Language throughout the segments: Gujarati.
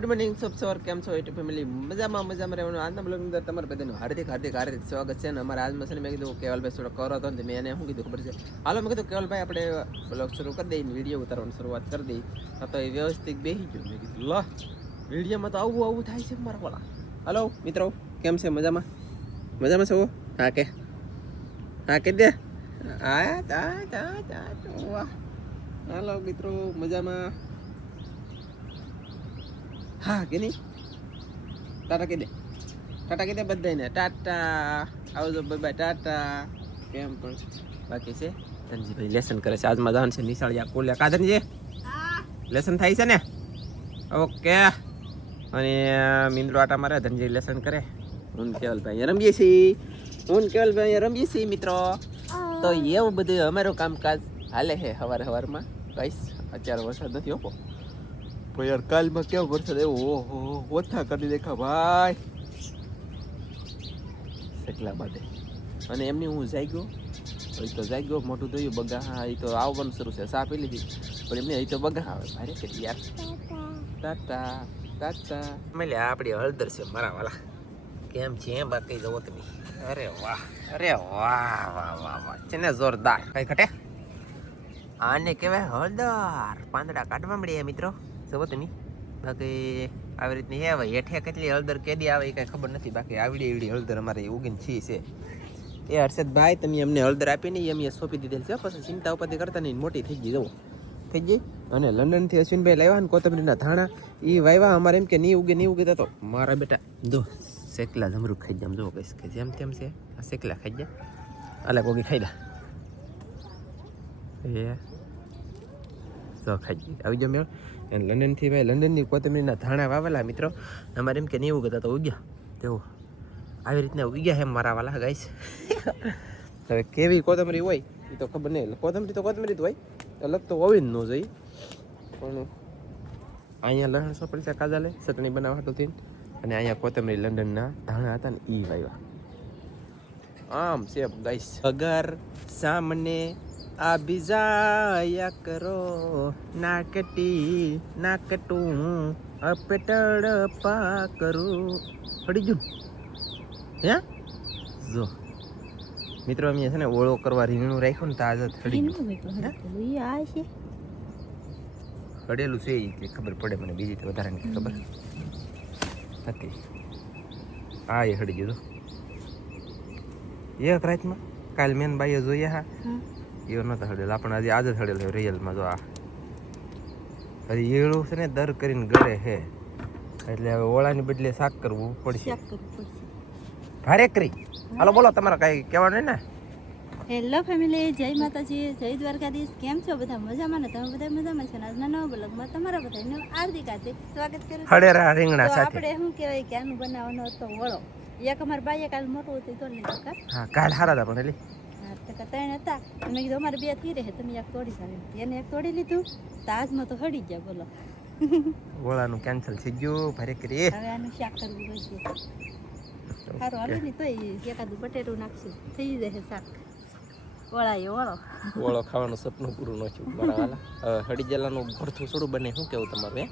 ગુડ મોર્નિંગ સર કેમ છો યુટ્યુબ ફેમિલી મજામાં રહેવાનું આજના બ્લોગની અંદર તમારું બધાનું હાર્દિક સ્વાગત છે અને અમારા આજમાં છે ને મેં કીધું કેવલભાઈ થોડો કરો હતો ને મેં એને શું કીધું ખબર છે હાલો મેં કીધું કેવલભાઈ આપણે બ્લોગ શરૂ કરી દઈએ વિડીયો ઉતારવાની શરૂઆત કરી દઈએ તો એ વ્યવસ્થિત બેસી ગયું મેં કીધું લો વિડીયોમાં તો આવું થાય છે મારા વાળા હાલો મિત્રો કેમ છે મજામાં છો હા કે દે હાલો મિત્રો મજામાં હા કે નહીં ટાટા કહી દે બધાને ટાટા આવજો બાય ટાટા કેમ પણ બાકી છે ધનજીભાઈ લેસન કરે છે આજમાં જવાનું છે નિશાળિયા કોલ્યા કાધનજી લેસન થાય છે ને ઓકે અને મિંદ્રો આટા મારે ધનજી લેસન કરે હું કેવલભાઈ રમીએ છીએ મિત્રો તો એવું બધું અમારું કામકાજ હાલે છે સવારમાં કઈશ અત્યારે વરસાદ નથી હોપો યાર કાલમાં કેવો વરસાદ એવો ઓહો ઓછા કરી દેખા ભાઈ એટલા માટે અને એમની હું જાગ્યો મોટું થયું બગા હા એ તો આવવાનું શરૂ છે સા પી લીધી પણ એમને એ તો બગા આવે ભારે કે યાર ટાટા મેલે આપણી હળદર છે મારા વાલા કેમ છે બાકી જવો તમે અરે વાહ છે ને જોરદાર કઈ ઘટે આને કહેવાય હળદર પાંદડા કાઢવા મળીએ મિત્રો જવો તમે બાકી આવી રીતની હે ભાઈ હેઠે કેટલી હળદર કેદી આવે એ કાંઈ ખબર નથી બાકી આવડી હળદર અમારે ઉગીને છે એ હર્ષદભાઈ તમે અમને હળદર આપી ને એમ સોંપી દીધેલ છે પછી ચિંતા ઉપાધિ કરતા નહીં મોટી થઈ ગઈ જવું થઈ ગઈ અને લંડનથી અશ્વિનભાઈ લાવ્યા ને કોથમરીના ધાણા એ વાવ્યા અમારે એમ કે નહીં ઉગે તો મારા બેટા જો શેકલા જમરૂ ખાઈ જાય જો કહીશ કે જેમ તેમ છે આ શેકલા ખાઈ જાય અલા કોકી ખાઈ લા એ તો ખાઈ ગઈ આવી જાવ મેળ અને લંડનની કોથમરીના ધાણા વાવેલા મિત્રો અમારે એમ કે નહીં ઉગતા તો ઉગ્યા તેવું આવી રીતના ઉગ્યા છે મારા વાલા ગાઈસ હવે કેવી કોથમરી હોય એ તો ખબર નહીં કોથમરી જ હોય અલગ તો હોવી જ ન જોઈએ પણ અહીંયા લસણ સોપડી છે કાજા લે ચટણી બનાવવાથી અને અહીંયા કોથમરી લંડનના ધાણા હતા ને એ વાવ્યા આમ છે ગાઈસ અગર સામને આ બીજાયા કરો નાકટું અપેટડ પા કરું પડી ગયું હે જો મિત્રો અમે છે ને ઓળો કરવા રીંગણું રાખ્યું ને તો આજે થડી ગયું હડેલું છે એ ખબર પડે મને બીજી તો વધારે નહીં ખબર હતી હા એ હડી ગયું એક રાતમાં કાલ મેન બાઈએ જોઈએ હા એવો નતો હડેલો આપણે હજી આજે હડેલો રિયલમાં જો આ હજી એળું છે ને દર કરીને ગળે હે એટલે હવે ઓળાની બદલે શાક કરવું પડશે ભારે કરી હાલો બોલો તમારે કઈ કહેવાનું ને હેલો ફેમિલી જય માતાજી જય દ્વારકાધીશ કેમ છો બધા મજામાં ને તમે બધા મજામાં છો ને આજના નવા બ્લોગમાં તમારા બધાનું હાર્દિક સ્વાગત કરું હળેરા રીંગણા તો સાથે આપણે શું કહેવાય કે આનું બનાવવાનો હતો વળો એક અમારા બાઈએ કાલ મોટું હતું તો લીધું કા હા કાલ હારા હતા પણ ત્રણ હતા મેં કીધું અમારે બે થી રહે તમે એક તોડી સારી એને એક તોડી લીધું તો આજમાં તો હડી ગયા બોલો ઓળાનું કેન્સલ થઈ ગયું ભારે કરી હવે આનું શાક કરવું પડશે સારું હાલો ને તો એકાદું બટેટું નાખશું થઈ જશે શાક ઓળો ખાવાનું સપનું પૂરું ન થયું મારા વાલા હડી જલાનું ભરથું થોડું બને શું કેવું તમારું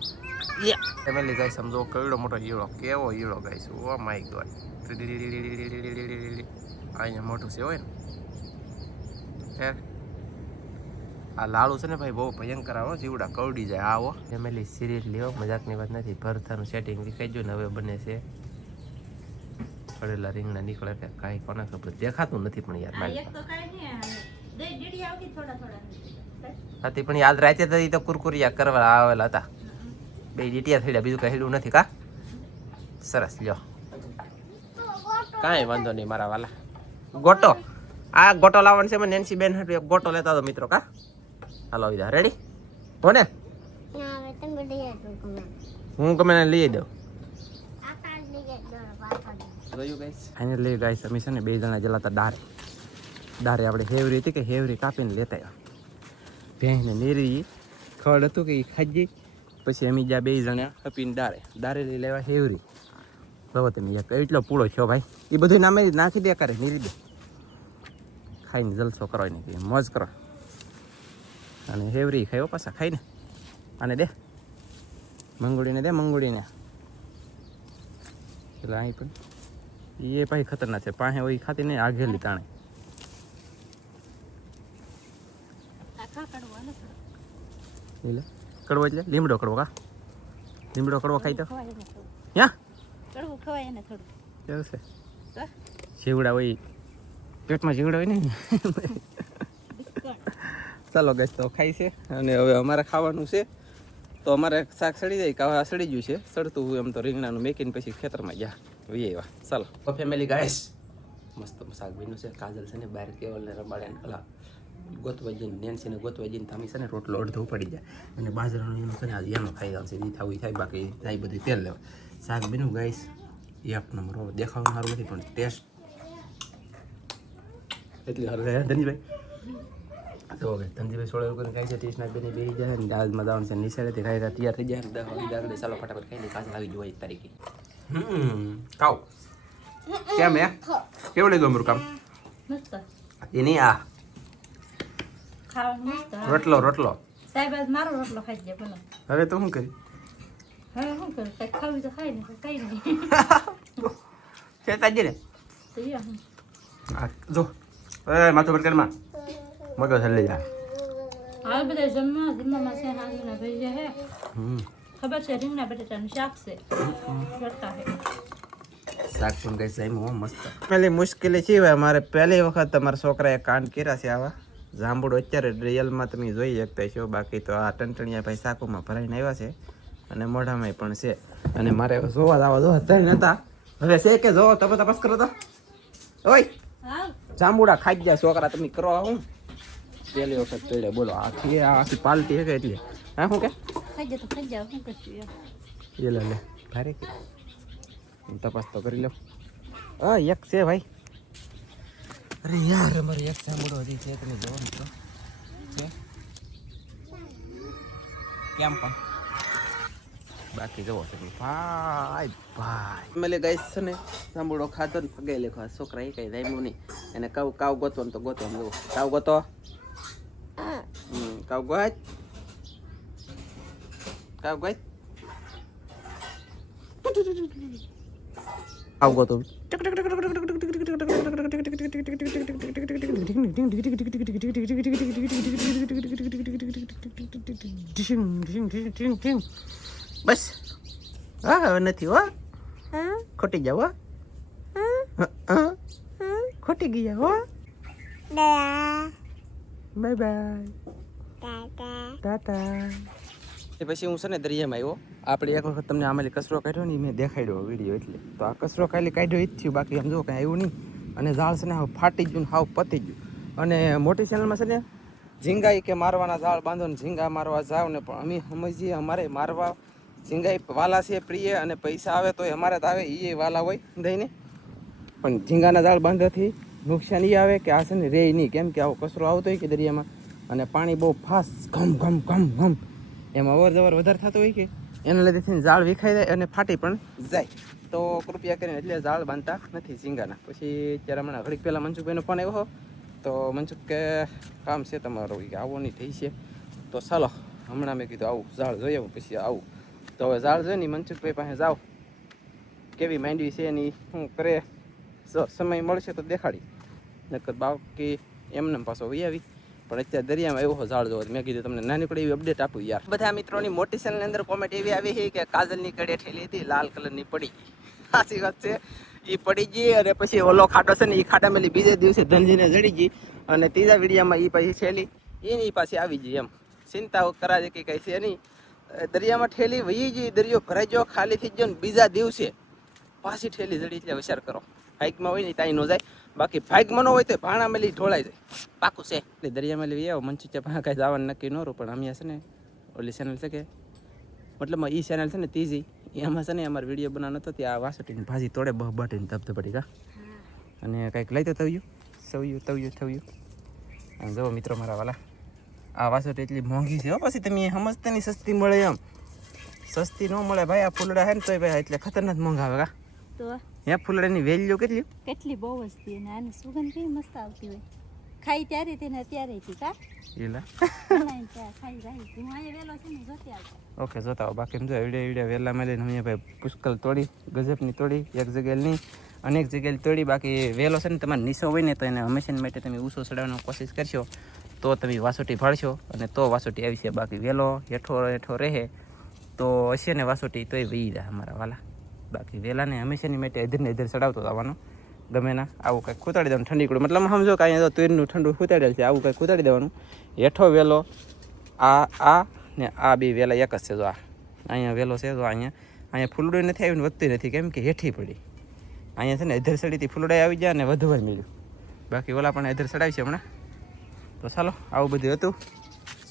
ફેમિલી ગાય સમજો કેવડો મોટો ઈળો કેવો ઈળો ગાય છે ઓ માય ગોડ અહીંયા મોટું છે હોય ને આ લાડુ છે ને ભાઈ બહુ ભયંકર આવો જીવડા કવડી જાય આવો ફેમિલી સિરિયસલી હો મજાકની વાત નથી ભરથાનું સેટિંગ વિખાઈ ગયું ને હવે બને છે પડેલા રીંગણા નીકળે કે કાંઈ કોને ખબર દેખાતું નથી પણ યાર હતી પણ યાદ રાતે તો કુરકુરિયા કરવા આવેલા હતા બે ડીટિયા થયા બીજું કઈ હેડું નથી કા સરસ લ્યો કાંઈ વાંધો નહીં મારા વાલા ગોટો આ ગોટો લાવવાનો છે મને નેન્સી બેન હાટુ એક ગોટો લેતા હતો મિત્રો કા હાલો વિદા રેડી કોને હું ગમે લઈ દઉં ફાઇનલી ગાઈસ અમે છે ને બે જણા જલાતા દારે આપણે હેવરી હતી કે હેવરી કાપીને લેતા આવ્યા ભેંસને નીરી ખડ હતું કે એ ખાઈ પછી અમે જ્યાં બે જણા હપીને દારે લઈ લેવા હેવરી બરાબર તમે એટલો પૂળો છો ભાઈ એ બધું નામે નાખી દે કરે નીરી દે ખાઈને જલસો કરો ને મોજ કરો અને હેવરી ખાયો પાછા ખાઈને અને દે મંગુડીને એટલે અહીં પણ એ પાછી ખતરનાક છે. પાસે હોય ખાતી નહીં, આગેલી તાણે. આખા કડવો હાલો થોડો. એટલે કડવો એટલે લીમડો કડવો કા? લીમડો કડવો ખાઈ તો ખવાય એને થોડું. યા કડવું ખવાય એને થોડું. કેવું છે? તો જીવડા હોય પેટમાં જીવડા હોય ને. બિસ્કટ. ચાલો ગેસ તો ખાઈ છે અને હવે અમારે ખાવાનું છે. તો અમારે શાક સડી જાય, કાવા સડી ગયું છે. સડતું હોય એમ તો રીંગણાનું મેકીને પછી ખેતરમાં ગયા વી આવ્યા. ચાલો તો ફેમિલી ગાઈસ મસ્ત શાક બન્યું છે. કાજલ છે ને બહાર કેવલને રમાડે ને પેલા ગોતવા જઈને નેન્સીને ગોતવા જઈને તામી છે ને રોટલો અડધો પડી જાય અને બાજરાનું એનું છે ને આજે એનું ખાઈ જશે. એ થવું થાય, બાકી થાય બધું તેલ લેવા. શાક બન્યું ગાઈસ એક નંબર. દેખાવાનું સારું નથી પણ ટેસ્ટ એટલી સારું છે. ધનજીભાઈ તો હવે ધનજીભાઈ સોળે કરીને કાંઈ છે ટીસના બેની બેસી જાય ને આજમાં દાવણ છે નિશાળેથી ખાઈ તૈયાર થઈ જાય ને 10 વાગે દાગડે ચાલો ફટાફટ ખાઈ લે. કાજલ આવી જોવા 1 તારીખે. ખાવ કેમ હે? કેવું લીધું અમારું કામ? મસ્ત. એ નહીં આ ખાવાનું મસ્ત. રોટલો રોટલો સાહેબ આજ મારો રોટલો ખાઈ જાય બોલો. હવે તો શું કરી હવે શું કરું? કંઈક ખાવું તો ખાઈ ને કઈ નહીં. છે તાજી ને તો યા હું. આ જો એ માથું પટકરમાં મગજ હલી જા. હવે બધા જમવામાં છે હાજરના ભૈયા હે. ખબર છે રીંગણા બટેટાનું શાક છે. કરતા હે શાક પણ ગઈ સાઈમાં મસ્ત. પહેલી મુશ્કેલી છે હવે અમારે પહેલી વખત તમારા છોકરાએ કાંડ કર્યા છે આવા. જાંબુડો અત્યારે રિયલમાં તમે જોઈ શકતા છો, બાકી તો આ ટંટણિયા ભાઈ શાકોમાં ભરાઈને આવ્યા છે અને મોઢામાં પણ છે. અને મારે જોવા જવા જો ત્રણ હતા, હવે છે કે જો તમે તપાસ કરો તો ઓય હા જાંબુડા ખાઈ જાય છોકરા, તમે કરો હું પહેલી વખત પેડે બોલો આખી પાલટી છે કે એટલે હા શું કે ખાઈ જાય તો ખાઈ જાવ શું કરશું યાર. એ લે ભારે કે તપાસ તો કરી લો. હા એક છે ભાઈ. અરે યાર અમારે એક જાંબુડો હજી છે, તમે જોવો મિત્રો છે કેમ પણ બાકી જવો છે ભાઈ ભાઈ. મેલે ગાઈસ છે ને જાંબુડો ખાધો ને પગે લેખો. છોકરા એ કઈ જામ્યું નહીં. એને કાવ ગોતો ને તો ગોતો ને જુઓ કાવ ગોતો. કાવ ગોત કાવ ગોત કાવ ગોતો. બસ હા હવે નથી હો, ખોટી જાવ હો, ખોટી ગઈ હો. Bye bye Tata. પછી હું છે ને દરિયામાં આવ્યો. આપણે એક વખત તમને આમાં કચરો કાઢ્યો ને મેં દેખાડ્યો વિડીયો, એટલે તો આ કચરો ખાલી કાઢ્યો જ થયું, બાકી આમ જો કાંઈ આવ્યું નહીં. અને ઝાડ છે ને હાવ ફાટી ગયું ને હાવ પતી ગયું. અને મોટી ચેનલમાં છે ને ઝીંગાઈ કે મારવાના ઝાડ બાંધો ને ઝીંગા મારવા જાવ ને, પણ અમે સમજીએ અમારે મારવા ઝીંગાઈ વાલા છે પ્રિય, અને પૈસા આવે તો અમારે તો આવે એ વાલા હોય દઈને, પણ ઝીંગાના ઝાડ બાંધવાથી નુકસાન એ આવે કે આ છે ને રે નહીં, કેમ કે આવો કચરો આવતો હોય કે દરિયામાં અને પાણી બહુ ફાસ્ટ ઘમ ઘમ ઘમ ઘમ એમાં અવર જવર વધારે થતો હોય કે એના લીધે ઝાડ વિખાઈ જાય અને ફાટી પણ જાય. તો કૃપયા કરીને એટલે ઝાડ બાંધતા નથી ઝીંગાના. પછી અત્યારે હમણાં ઘડીક પહેલાં મનસુખભાઈનો ફોન આવ્યો તો મનસુખ કે કામ છે તમારું કે આવો નહીં થઈ છે, તો ચાલો હમણાં મેં કીધું આવું ઝાડ જોઈ આવું પછી આવું. તો હવે ઝાડ જોઈ ને મનસુખભાઈ પાસે જાઓ કેવી માંડવી છે એની શું કરે, સમય મળશે તો દેખાડી, નકર બાકી એમને પાછો વહી આવી. પણ અત્યારે દરિયામાં એવો ઝાડ જોવો મેં કીધું તમને નાની પડી એવી અપડેટ આપું યાર. બધા મિત્રોની મોટી ચેનલની અંદર કોમેન્ટ એવી આવી છે કે કાજલની કડે ઠેલી હતી લાલ કલરની પડી ગઈ. સાચી વાત છે, એ પડી ગઈ અને પછી ઓલો ખાડો છે ને એ ખાડા મેલી બીજે દિવસે ધનજીને જડી ગઈ અને ત્રીજા વિડીયામાં એ પાછી ઠેલી એની પાછી આવી ગઈ. એમ ચિંતા કરાજે કે કંઈ છે નહીં, દરિયામાં ઠેલી વહી ગઈ, દરિયો ભરાઈ ગયો ખાલી થઈ ગયો ને બીજા દિવસે પાછી ઠેલી જડી. એટલે વિચાર કરો, બાઇકમાં હોય ને ત્યાં ન જાય, બાકી ભાગમાં ન હોય તો ભાણા મેલી ઢોળાઈ જાય પાકું છે. એટલે દરિયામાં લેવી આવો મનસુખ પાસે કાંઈ જવાનું નક્કી ન રહું, પણ અમે છે ને ઓલી ચેનલ છે કે મતલબ એ ચેનલ છે ને ત્રીજી એમાં છે ને અમારે વિડીયો બનાવવાનો હતો, ત્યાં વાસટીની ભાજી તોડે બાટીને ધબધબટી કા અને કંઈક લઈ તો થયું. અને જુઓ મિત્રો મારા વાલા આ વાસટી એટલી મોંઘી છે હો, પછી તમે સમજતા નહીં સસ્તી મળે એમ, સસ્તી ન મળે ભાઈ. આ ફૂલડા છે ને તોય ભાઈ એટલે ખતરનાક મોંઘા આવે કા. તો હે ફૂલડાની વેલ્યુ કેટલી કેટલી બહુ વસ્તી અને આની સુગંધ કેવી મસ્ત આવતી હોય. ખાઈ ત્યારે તેને અત્યારે હતી કા એલા બનાવીને ત્યાં ખાઈ રહી હું અહીંયા વેલો છે ને જોતી આવતા ઓકે જોતા આવો બાકી જો વિડીયો વહેલા મળીને અમે ભાઈ પુષ્કળ તોડી ગજબની તોડી એક જગ્યાએ નહીં અનેક જગ્યાએ તોડી બાકી વહેલો છે ને તમારે નીસો હોય ને તો એને હંમેશા માટે તમે ઊંચો ચડાવવાની કોશિશ કરશો તો તમે વાસોટી ભાળશો અને તો વાસોટી આવી છે બાકી વહેલો હેઠો રહે તો હશે ને વાસોટી તોય વહી જાય અમારા વાલા બાકી વહેલાને હંમેશાની માટે ઇધરને ઇધર ચડાવતો આવવાનો ગમે ના આવું કંઈક ખૂતાડી દેવાનું ઠંડી કુડ મતલબ સમજો કે અહીંયા તો તુરનું ઠંડુ ખૂતાડેલ છે આવું કંઈક ખૂતાડી દેવાનું હેઠો વહેલો આ ને આ બે વહેલા એક જ છે જો આ અહીંયા વહેલો છે તો અહીંયા ફૂલડું નથી આવીને વધતી નથી કેમ કે હેઠી પડી અહીંયા છે ને ઇધર સડીથી ફૂલડાઈ આવી જાય ને વધુ વાર મળ્યું બાકી ઓલા પણ ઇધર સડાવી છે હમણાં તો ચાલો આવું બધું હતું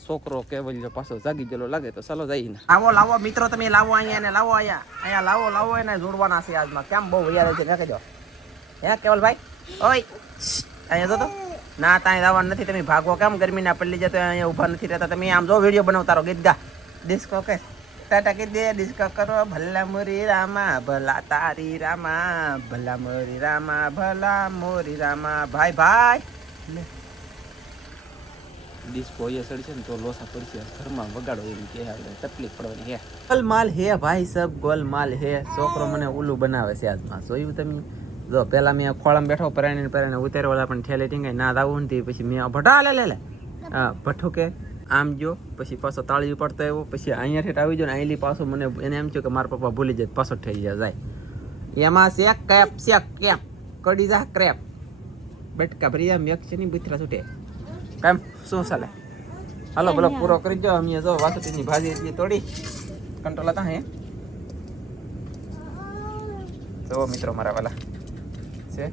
છોકરો કેવલ્યો પાછો જાગી ગયેલો લાગે તો ચાલો જઈને લાવો મિત્રો તમે લાવો અહીંયા ને લાવો અહીંયા લાવો એને જોડવાના છે આજમાં કેમ બહુ વૈયા છે મેં કહેજો હે કેવલભાઈ ઓય અહીંયા જો તો ના ત્યાં જવાનું નથી તમે ભાગો કેમ ગરમીના પલ્લી જતો અહીંયા ઊભા નથી રહેતા તમે આમ જો વિડીયો બનાવતા રહો ગીત ગા ડિસ્કો કે ટાટા કે દે ડિસ્કો કરો ભલા મોરી રામા ભલા તારી રામા ભલા મોરી રામા ભલા મોરી રામા ભાઈ ડિસ્કો એ સડશે ને તો લોસા પડશે ઘરમાં વગાડો એમ કે તકલીફ પડવાની હે ગોલમાલ હે ભાઈ સબ ગોલમાલ હે છોકરો મને ઉલ્લું બનાવે છે આજમાં જોયું તમે જો પેલા મેં ખોળામાં બેઠો પરાણે ઉતાર્યો ઓલા પણ ઠેલે ટીંગાઈ ના આવું નથી પછી મેં ભટા લે હા ભઠ્ઠું કે આમ જો પછી પાછો તાળી પડતો આવ્યો પછી અહીંયા ઠેઠ આવી ગયો ને અહીંલી પાછો મને એને એમ થયું કે મારા પપ્પા ભૂલી જાય પાછો થઈ જાય એમાં શેક કેપ કડી જા ક્રેપ બટકા ભરી મેક છે ની બુથરા છૂટે કેમ શું ચાલે હાલો બોલો પૂરો કરી દો અમે જો વાસુટીની ભાજી એટલી તોડી કંટ્રોલ હતા હે જો મિત્રો મારા વાલા છે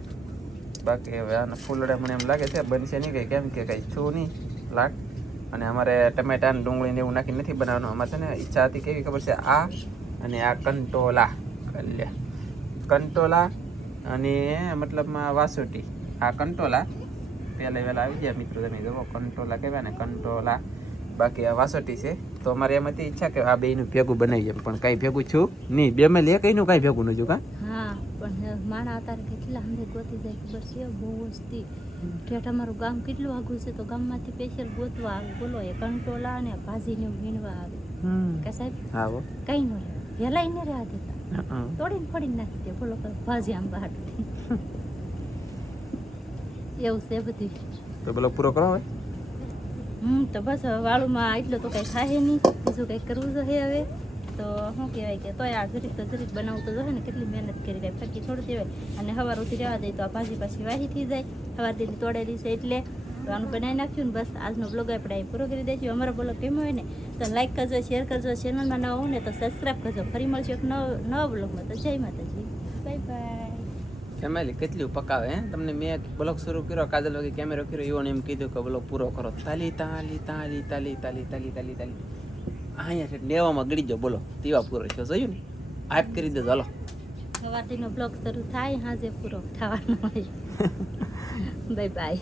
બાકી હવે આના ફૂલડા મને એમ લાગે છે બનશે નહીં કંઈ કેમ કે કંઈ છું નહીં લાગ અને અમારે ટમેટા ને ડુંગળીને એવું નાખી નથી બનાવવાનું અમારે છે ને ઈચ્છા હતી કેવી ખબર છે આ અને આ કંટોલા અને મતલબમાં વાસોટી આ કંટોલા પહેલાં વહેલા આવી ગયા મિત્રો તમે જુઓ કંટોલા કહેવાય ને કંટોલા બાકી આ વાસોટી છે તો અમારે એમાંથી ઈચ્છા કે આ બેયનું ભેગું બનાવીએ પણ કાંઈ ભેગું છું નહીં બે મેં લે કઈનું કાંઈ ભેગું નથી કા હા પણ માણા અત્યારે કેટલા હંધે ગોતી જાય ખબર છે બહુ વસ્તી ઠેઠ અમારું ગામ કેટલું આગું છે તો ગામમાંથી સ્પેશિયલ ગોતવા આવે બોલો એ કંટોલા ને ભાજીને વીણવા આવે કે સાહેબ હા કઈ ન રહે વેલાઈ ને રહેવા દેતા તોડીને ફોડીને નાખી દે બોલો ભાજી આમ બહાર એવું છે બધું તો બોલો પૂરો કરો હવે તો બસ વાળુમાં એટલું તો કંઈ ખાય નહીં બીજું કંઈક કરવું જોઈએ હવે તો શું કહેવાય કે તોય આ જરીક બનાવવું તો જોઈએ ને કેટલી મહેનત કરી કાંઈ ફકી થોડું દેવાય અને સવાર ઉઠી રહેવા દઈએ તો આ ભાજી પાછી વાહી થઈ જાય સવાર દીધી તોડેલી છે એટલે તો આનું બનાવી નાખ્યું ને બસ આજનો બ્લોગ આપણે અહીં પૂરો કરી દઈશું અમારો બ્લોગ કેમ હોય ને તો લાઈક કરજો શેર કરજો ચેનલમાં નવા હોવ ને તો સબસ્ક્રાઈબ કરજો ફરી મળશે એક નવા બ્લોગમાં તો જય માતાજી બાય બાય ફેમિલી કેટલું પકાવે હે તમને મેં બ્લોગ શરૂ કર્યો કાજલ વગી કેમેરો કર્યો એવો એમ કીધું કે બ્લોગ પૂરો કરો તાલી અહીંયા છે નેવામાં ગળી જાઓ બોલો તેવા પૂરો છે જોયું ને આપ કરી દેજો હાલો સવારથીનો બ્લોગ શરૂ થાય હાજે પૂરો થવાનો હોય બાય બાય